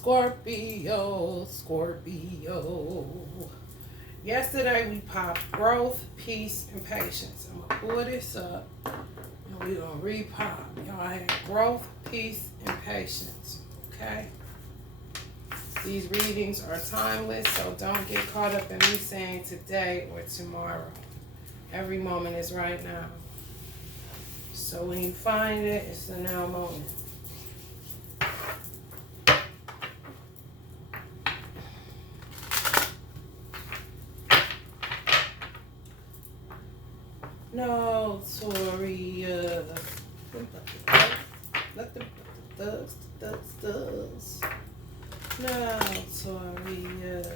Scorpio, Scorpio. Yesterday we popped growth, peace, and patience. I'm going to pull this up and we're going to re-pop. Y'all had growth, peace, and patience. Okay? These readings are timeless, so don't get caught up in me saying today or tomorrow. Every moment is right now. So when you find it, it's the now moment. Notorious. Let the thugs. Notorious.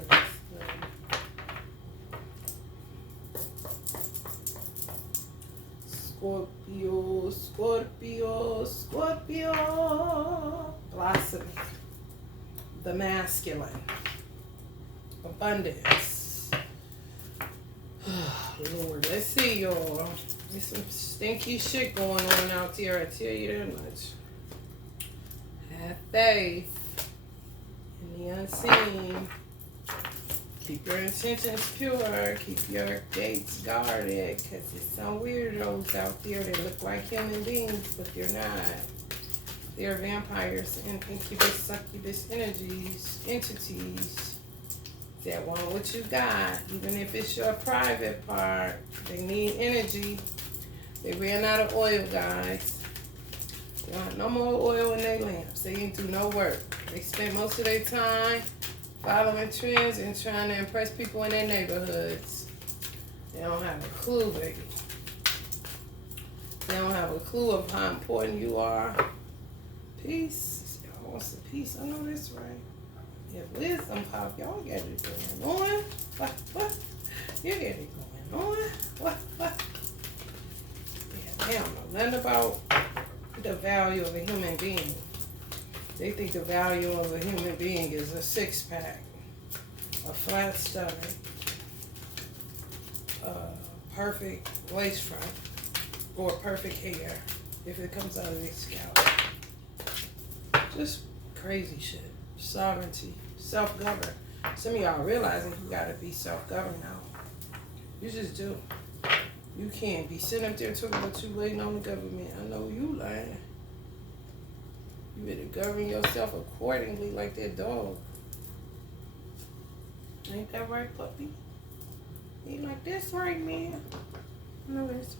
Scorpio, Scorpio, Scorpio. Blossoming. The masculine. Abundance. Lord, let's see, y'all. There's some stinky shit going on out there, I tell you that much. Have faith in the unseen. Keep your intentions pure. Keep your gates guarded, because there's some weirdos out there that look like human beings, but they're not. They're vampires and incubus, succubus entities that want what you got, even if it's your private part. They need energy. They ran out of oil, guys. They want no more oil in their lamps. They ain't do no work. They spend most of their time following trends and trying to impress people in their neighborhoods. They don't have a clue, baby. They don't have a clue of how important you are. Peace. Y'all want some peace? I know that's right. If wisdom pop, y'all got it going on. What? You got it going on. What? Yeah, they don't know nothing about the value of a human being. They think the value of a human being is a six-pack, a flat stomach, perfect waist front, or perfect hair if it comes out of their scalp. Just crazy shit. Sovereignty, self-govern. Some of y'all realizing you gotta be self-governed now. You just do. You can't be sitting up there talking about you waiting on the government. I know you lying. You better govern yourself accordingly like that dog. Ain't that right, puppy? Ain't like this right, man? No, that's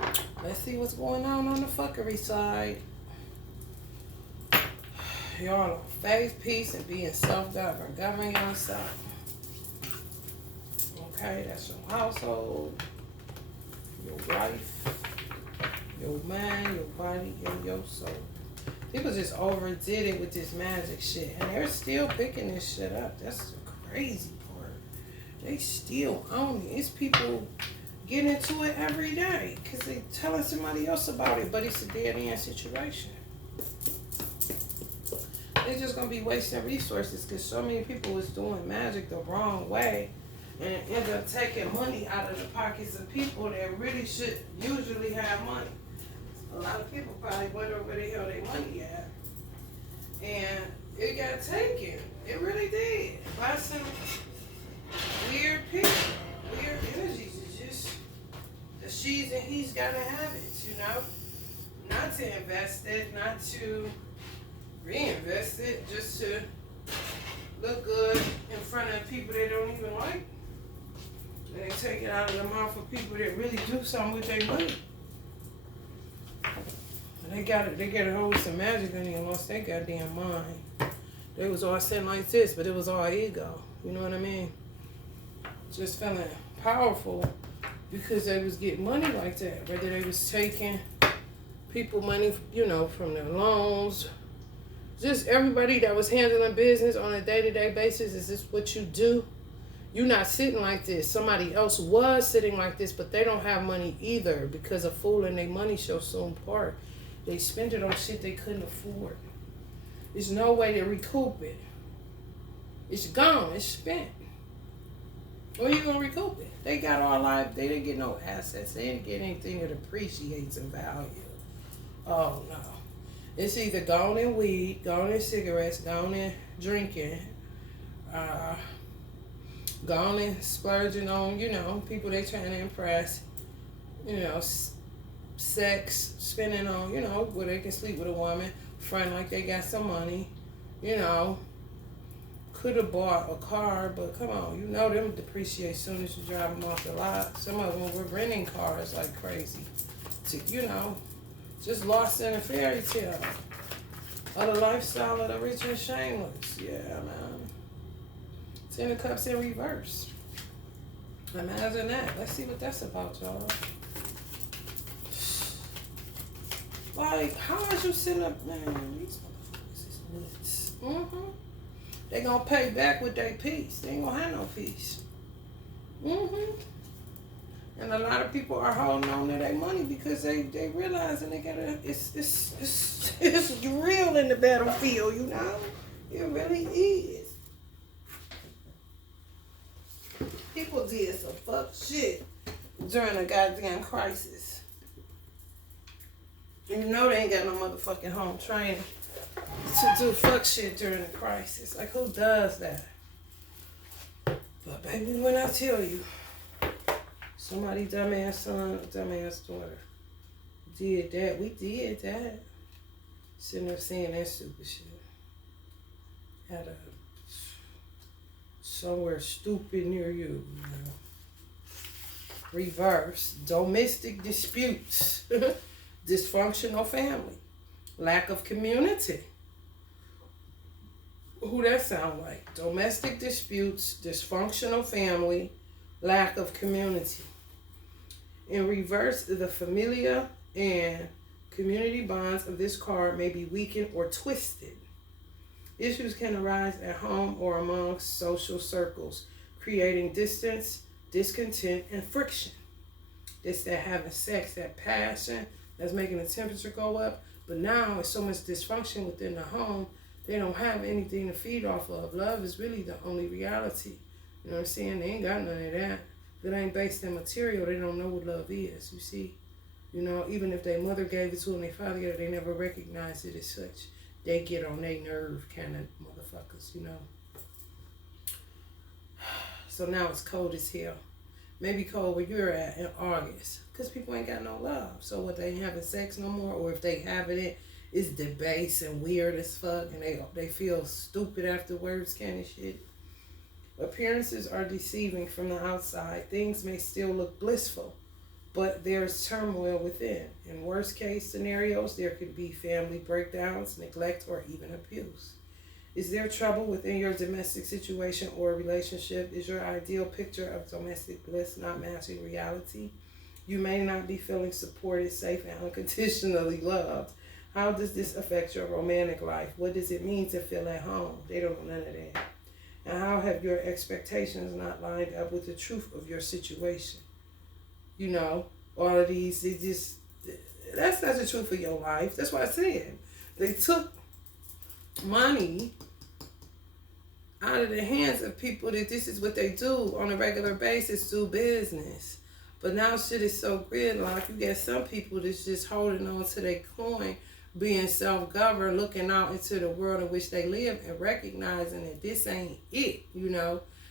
right. Let's see what's going on the fuckery side. Y'all on faith, peace, and being self-governed. Govern yourself. Okay, that's your household, your wife, your mind, your body, and your soul. People just overdid it with this magic shit, and they're still picking this shit up. That's the crazy part. They still own it. It's people getting into it every day because they telling somebody else about it, but it's a dead-end situation. They're just going to be wasting resources because so many people is doing magic the wrong way and end up taking money out of the pockets of people that really should usually have money. A lot of people probably wonder where the hell their money at. And it got taken. It really did. By some weird people, weird energies. It's just the she's and he's got to have it, you know? Not to invest it, not to reinvest it, just to look good in front of people they don't even like. And they take it out of the mouth of people that really do something with their money. And they got a hold of some magic and they lost their goddamn mind. They was all sitting like this, but it was all ego. You know what I mean? Just feeling powerful because they was getting money like that. Whether they was taking people money, you know, from their loans. Just everybody that was handling business on a day-to-day basis. Is this what you do? You're not sitting like this. Somebody else was sitting like this, but they don't have money either because a fool and their money shall soon part. They spend it on shit they couldn't afford. There's no way to recoup it. It's gone. It's spent. Where you gonna recoup it? They got all life. They didn't get no assets. They didn't get anything that appreciates in value. Oh no. It's either gone in weed, gone in cigarettes, gone in drinking, gone in splurging on, people they trying to impress, sex, spending on, where they can sleep with a woman, front like they got some money, you know. Could have bought a car, but come on, them depreciate as soon as you drive them off the lot. Some of them were renting cars like crazy. Just lost in a fairy tale. Of the lifestyle of the rich and shameless. Yeah, man. Ten of Cups in reverse. Imagine that. Let's see what that's about, y'all. Like, how is you sitting up, man? These motherfuckers is nuts. They gonna pay back with their peace. They ain't gonna have no peace. And a lot of people are holding on to their money because they realizing they gotta. It's real in the battlefield, It really is. People did some fuck shit during a goddamn crisis. They ain't got no motherfucking home training to do fuck shit during a crisis. Like, who does that? But baby, when I tell you, somebody dumbass son or dumbass daughter did that, we did that. Shouldn't have seen that stupid shit. Had a somewhere stupid near you, Reverse, domestic disputes, dysfunctional family, lack of community. Who that sound like? Domestic disputes, dysfunctional family, lack of community. In reverse, the familia and community bonds of this card may be weakened or twisted. Issues can arise at home or amongst social circles, creating distance, discontent, and friction. It's that having sex, that passion, that's making the temperature go up. But now it's so much dysfunction within the home, they don't have anything to feed off of. Love is really the only reality. You know what I'm saying? They ain't got none of that. If it ain't based in material, they don't know what love is, you see? Even if their mother gave it to them, their father gave it, they never recognized it as such. They get on their nerve kind of motherfuckers, So now it's cold as hell. Maybe cold where you're at in August. Because people ain't got no love. So what, they ain't having sex no more? Or if they having it, it's debased and weird as fuck. And they feel stupid afterwards kind of shit. Appearances are deceiving from the outside. Things may still look blissful, but there's turmoil within. In worst case scenarios, there could be family breakdowns, neglect, or even abuse. Is there trouble within your domestic situation or relationship? Is your ideal picture of domestic bliss not matching reality? You may not be feeling supported, safe, and unconditionally loved. How does this affect your romantic life? What does it mean to feel at home? They don't know none of that. And how have your expectations not lined up with the truth of your situation? All of these, that's not the truth of your life. That's why I said they took money out of the hands of people that this is what they do on a regular basis, do business. But now shit is so gridlocked. You got some people that's just holding on to their coin, being self-governed, looking out into the world in which they live and recognizing that this ain't it,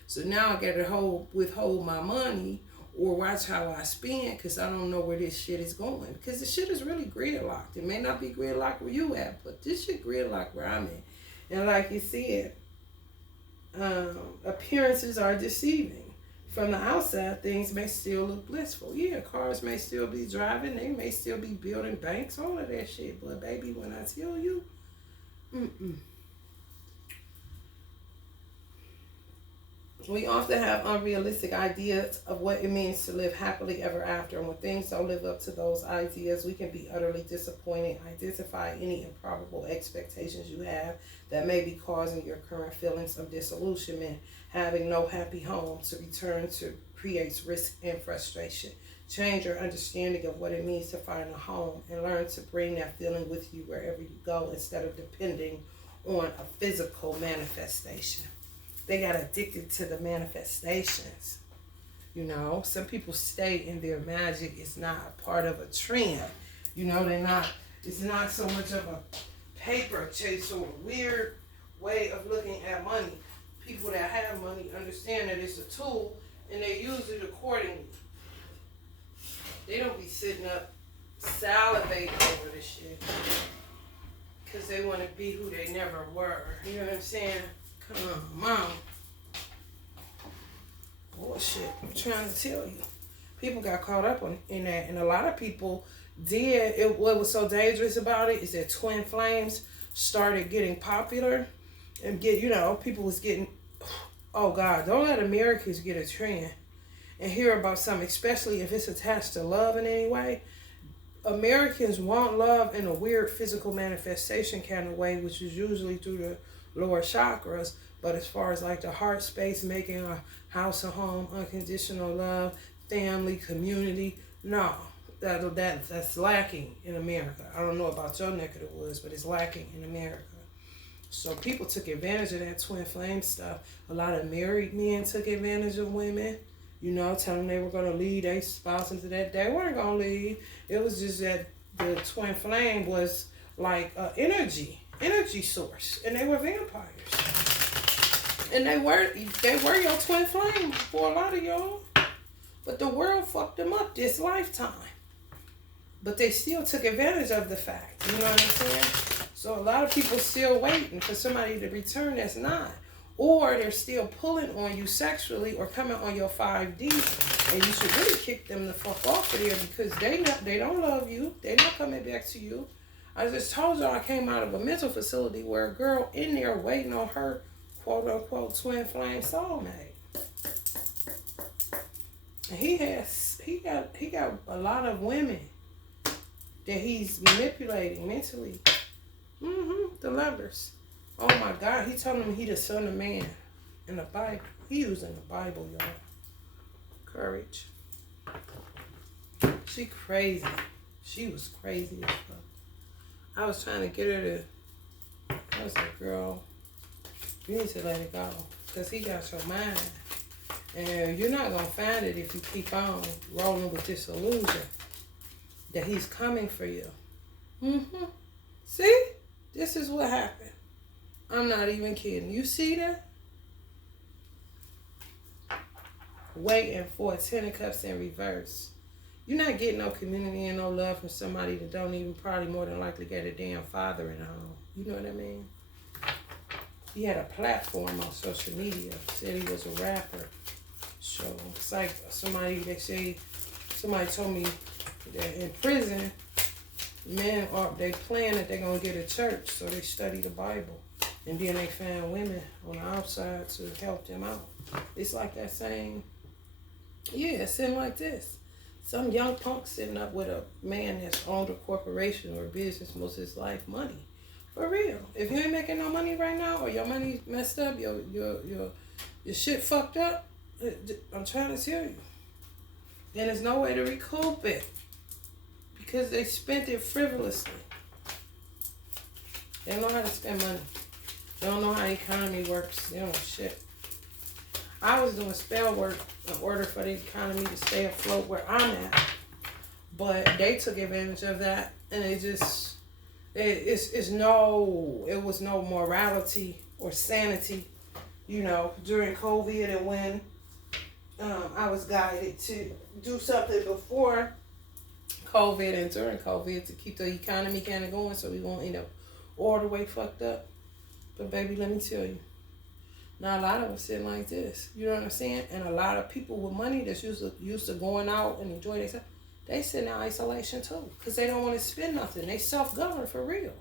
So now I got to withhold my money or watch how I spend because I don't know where this shit is going. Because the shit is really gridlocked. It may not be gridlocked where you at, but this shit gridlocked where I'm at. And like you said, appearances are deceiving. From the outside, things may still look blissful. Yeah, cars may still be driving. They may still be building banks, all of that shit. But baby, when I tell you, we often have unrealistic ideas of what it means to live happily ever after. And when things don't live up to those ideas, we can be utterly disappointed. Identify any improbable expectations you have that may be causing your current feelings of disillusionment. Having no happy home to return to creates risk and frustration. Change your understanding of what it means to find a home and learn to bring that feeling with you wherever you go instead of depending on a physical manifestation. They got addicted to the manifestations. Some people stay in their magic. It's not a part of a trend. They're not, it's not so much of paper chase or a weird way of looking at money. People that have money understand that it's a tool and they use it accordingly. They don't be sitting up salivating over this shit because they want to be who they never were. You know what I'm saying? Come on, mom. Bullshit. I'm trying to tell you. People got caught up in that, and a lot of people did. What was so dangerous about it is that twin flames started getting popular and people was getting, oh God, don't let Americans get a trend and hear about something, especially if it's attached to love in any way. Americans want love in a weird physical manifestation kind of way, which is usually through the lower chakras. But as far as like the heart space, making a house a home, unconditional love, family, community, no, that's lacking in America. I don't know about your neck of the woods, but it's lacking in America. So people took advantage of that twin flame stuff. A lot of married men took advantage of women, telling them they were going to lead their spouse into that. They weren't going to lead. It was just that the twin flame was like an energy source, and they were vampires. And they were your twin flame for a lot of y'all. But the world fucked them up this lifetime. But they still took advantage of the fact. You know what I'm saying? So a lot of people still waiting for somebody to return that's not. Or they're still pulling on you sexually or coming on your 5D. And you should really kick them the fuck off of there because they don't love you. They're not coming back to you. I just told y'all I came out of a mental facility where a girl in there waiting on her quote unquote twin flame soulmate. And he got a lot of women that he's manipulating mentally. The lovers. Oh my God, he told him he the son of man in the Bible. He using the Bible, y'all. Courage. She crazy. She was crazy as fuck. I was trying to get her to, I was like, girl, you need to let it go. Because he got your mind. And you're not going to find it if you keep on rolling with this illusion that he's coming for you. See? This is what happened. I'm not even kidding. You see that? Waiting for a 10 of cups in reverse. You're not getting no community and no love from somebody that don't even probably more than likely get a damn father in home. You know what I mean? He had a platform on social media. Said he was a rapper. So it's like somebody told me that in prison, men they plan that they're gonna get a church, so they study the Bible. And then they find women on the outside to help them out. It's like that saying, it's sitting like this. Some young punk sitting up with a man that's owned a corporation or a business most of his life, money. For real. If you ain't making no money right now, or your money messed up, your shit fucked up, I'm trying to tell you. Then there's no way to recoup it. Because they spent it frivolously. They don't know how to spend money. They don't know how the economy works. They don't know shit. I was doing spell work in order for the economy to stay afloat where I'm at. But they took advantage of that. And it was no morality or sanity, during COVID and when I was guided to do something before COVID and during COVID to keep the economy kind of going so we won't end up all the way fucked up. But baby, let me tell you, now a lot of them sitting like this. You know what I'm saying? And a lot of people with money that's used to going out and enjoying themselves, they sit in isolation too because they don't want to spend nothing. They self-govern for real.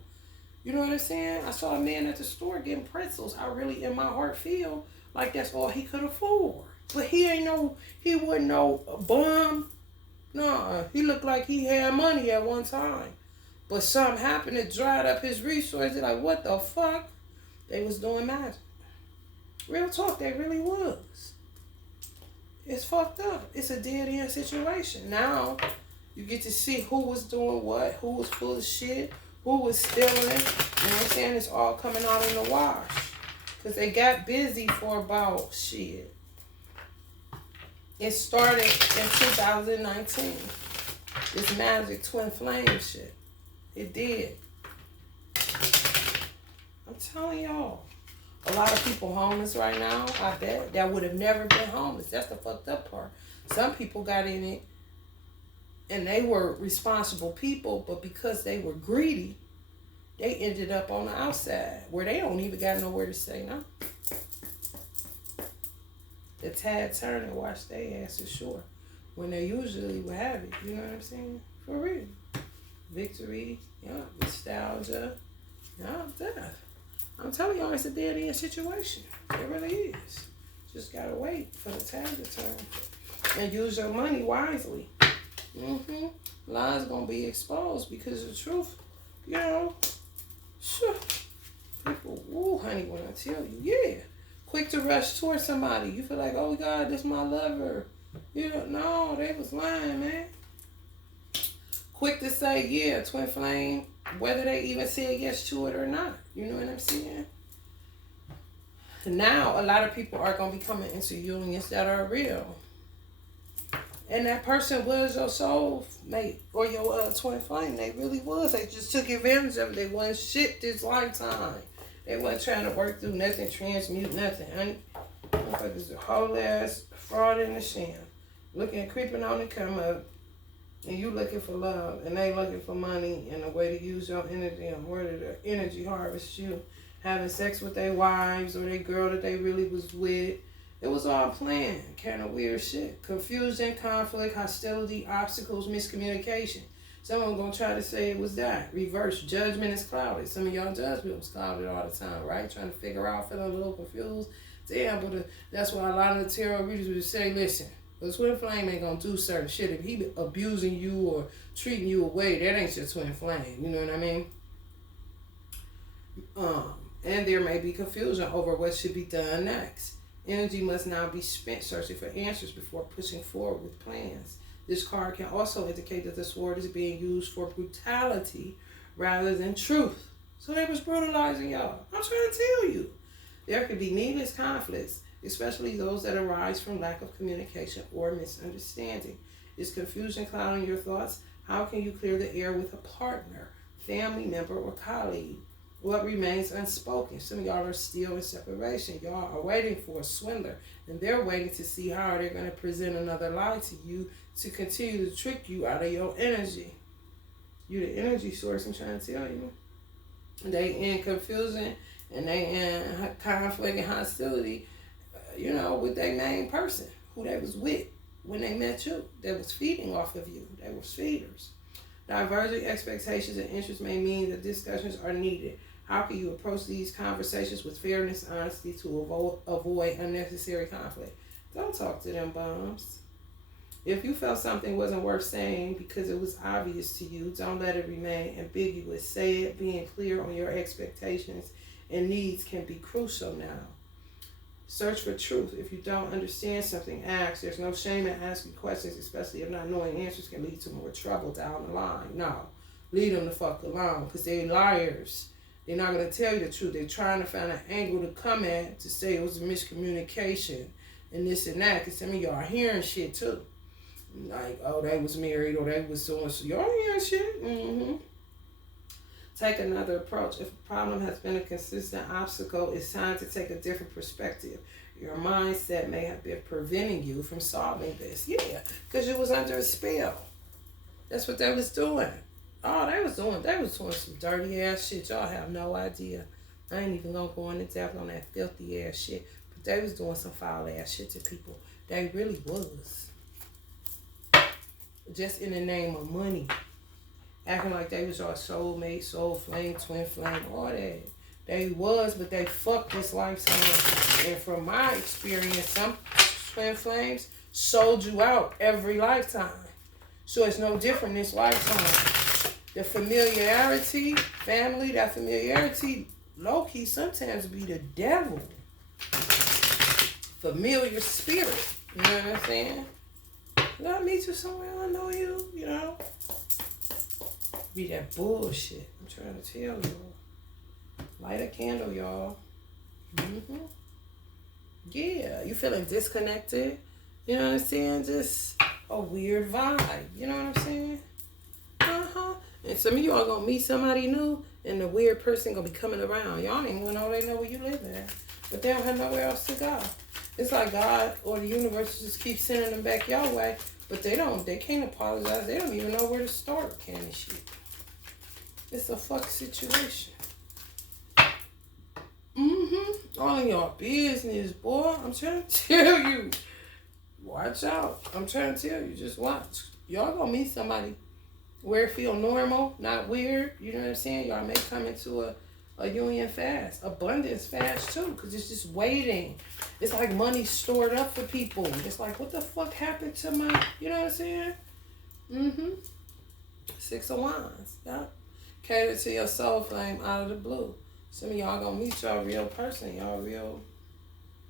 You know what I'm saying? I saw a man at the store getting pretzels. I really, in my heart, feel like that's all he could afford. But he wasn't no bum. No, he looked like he had money at one time. But something happened that dried up his resources. Like, what the fuck? They was doing magic. Real talk, they really was. It's fucked up. It's a dead end situation. Now, you get to see who was doing what, who was full of shit, who was stealing. You know what I'm saying? It's all coming out in the wash. Because they got busy for about shit. It started in 2019. This magic twin flame shit. It did. telling y'all. A lot of people homeless right now, I bet, that would have never been homeless. That's the fucked up part. Some people got in it and they were responsible people, but because they were greedy, they ended up on the outside where they don't even got nowhere to stay now. The tide turn and watch their asses short when they usually would have it. You know what I'm saying? For real. Victory, nostalgia, death. I'm telling y'all, it's a dead end situation. It really is. Just gotta wait for the tide to turn and use your money wisely. Lies gonna be exposed because the truth, sure. People, ooh, honey, when I tell you, yeah. Quick to rush towards somebody. You feel like, oh God, this my lover. No, they was lying, man. Quick to say, yeah, twin flame, whether they even said yes to it or not. You know what I'm saying? Now, a lot of people are going to be coming into unions that are real. And that person was your soul mate or your twin flame. They really was. They just took advantage of it. They wasn't shit this lifetime. They wasn't trying to work through nothing, transmute nothing. Honey, motherfuckers a whole ass fraud in the sham. Creeping on the come up. And you looking for love, and they looking for money and a way to use your energy and where to the energy harvest you. Having sex with their wives or their girl that they really was with. It was all planned. Kind of weird shit. Confusion, conflict, hostility, obstacles, miscommunication. Someone gonna try to say it was that. Reverse. Judgment is clouded. Some of y'all judgment was clouded all the time, right? Trying to figure out, feeling a little confused. Damn, but that's why a lot of the tarot readers would say, listen, the twin flame ain't gonna do certain shit. If he abusing you or treating you away, that ain't your twin flame. You know what I mean? And there may be confusion over what should be done next. Energy must now be spent searching for answers before pushing forward with plans. This card can also indicate that the sword is being used for brutality rather than truth. So they was brutalizing y'all. I'm trying to tell you. There could be needless conflicts, especially those that arise from lack of communication or misunderstanding. Is confusion clouding your thoughts? How can you clear the air with a partner, family member, or colleague? What remains unspoken? Some of y'all are still in separation. Y'all are waiting for a swindler, and they're waiting to see how they're going to present another lie to you to continue to trick you out of your energy. You the energy source, I'm trying to tell you. They in confusion, and they in conflict and hostility, with their main person, who they was with when they met you. They was feeding off of you. They were feeders. Diverging expectations and interests may mean that discussions are needed. How can you approach these conversations with fairness, honesty to avoid unnecessary conflict? Don't talk to them bums. If you felt something wasn't worth saying because it was obvious to you, don't let it remain ambiguous. Say it. Being clear on your expectations and needs can be crucial now. Search for truth. If you don't understand something, ask. There's no shame in asking questions, especially if not knowing answers can lead to more trouble down the line. No. Leave them the fuck alone because they're liars. They're not going to tell you the truth. They're trying to find an angle to come at to say it was a miscommunication and this and that, because some of y'all are hearing shit too. Like, oh, they was married or they was so and so. Y'all hearing shit? Take another approach. If a problem has been a consistent obstacle, it's time to take a different perspective. Your mindset may have been preventing you from solving this. Yeah, because you was under a spell. That's what they was doing. Oh, they was doing some dirty ass shit. Y'all have no idea. I ain't even gonna go into depth on that filthy ass shit. But they was doing some foul ass shit to people. They really was. Just in the name of money. Acting like they was our soulmate, soul flame, twin flame, all that. They was, but they fucked this lifetime. And from my experience, some twin flames sold you out every lifetime. So it's no different this lifetime. The familiarity, family, that familiarity, low-key sometimes be the devil. Familiar spirit. You know what I'm saying? Did I meet you somewhere? I know you, Be that bullshit. I'm trying to tell y'all. Light a candle, y'all. Yeah, you feeling disconnected? You know what I'm saying? Just a weird vibe. You know what I'm saying? And some of y'all gonna meet somebody new, and the weird person gonna be coming around. Y'all ain't gonna know they know where you live at, but they don't have nowhere else to go. It's like God or the universe just keeps sending them back your way, but they don't. They can't apologize. They don't even know where to start. Kind of shit. It's a fuck situation. All in your business, boy. I'm trying to tell you. Watch out. I'm trying to tell you. Just watch. Y'all gonna meet somebody where it feel normal, not weird. You know what I'm saying? Y'all may come into a union fast. Abundance fast, too. Because it's just waiting. It's like money stored up for people. It's like, what the fuck happened to my... You know what I'm saying? 6 of Wands. Yeah. Cater to your soul flame out of the blue. Some of y'all gonna meet y'all real person, y'all real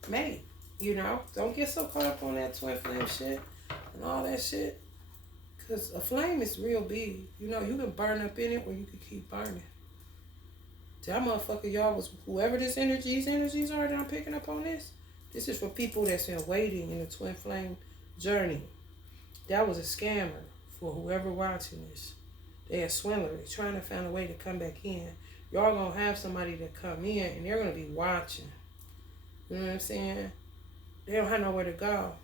mate. You know, don't get so caught up on that twin flame shit and all that shit. Cause a flame is real big. You know, you can burn up in it or you can keep burning. That motherfucker, y'all was whoever these energies are that I'm picking up on this. This is for people that's been waiting in the twin flame journey. That was a scammer for whoever watching this. They a swindler. They're trying to find a way to come back in. Y'all gonna have somebody to come in and they're gonna be watching. You know what I'm saying? They don't have nowhere to go.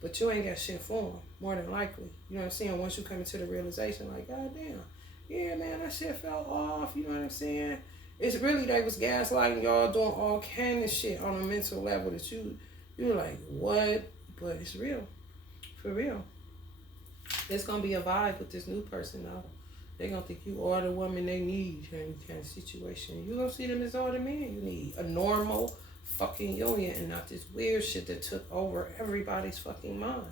But you ain't got shit for them, more than likely. You know what I'm saying? Once you come into the realization, like, God damn, yeah, man, that shit fell off. You know what I'm saying? It's really, they was gaslighting y'all, doing all kind of shit on a mental level that you're like, what? But it's real. For real. There's gonna be a vibe with this new person, though. They're going to think you are the woman they need in any kind of situation. You're going to see them as all the man you need. A normal fucking union and not this weird shit that took over everybody's fucking mind.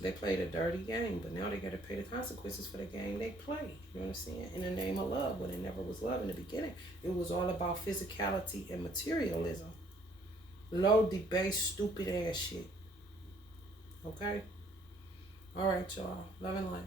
They played a dirty game, but now they got to pay the consequences for the game they played. You know what I'm saying? In the name of love, when it never was love in the beginning. It was all about physicality and materialism. Low, debased, stupid ass shit. Okay? All right, y'all. Love and light.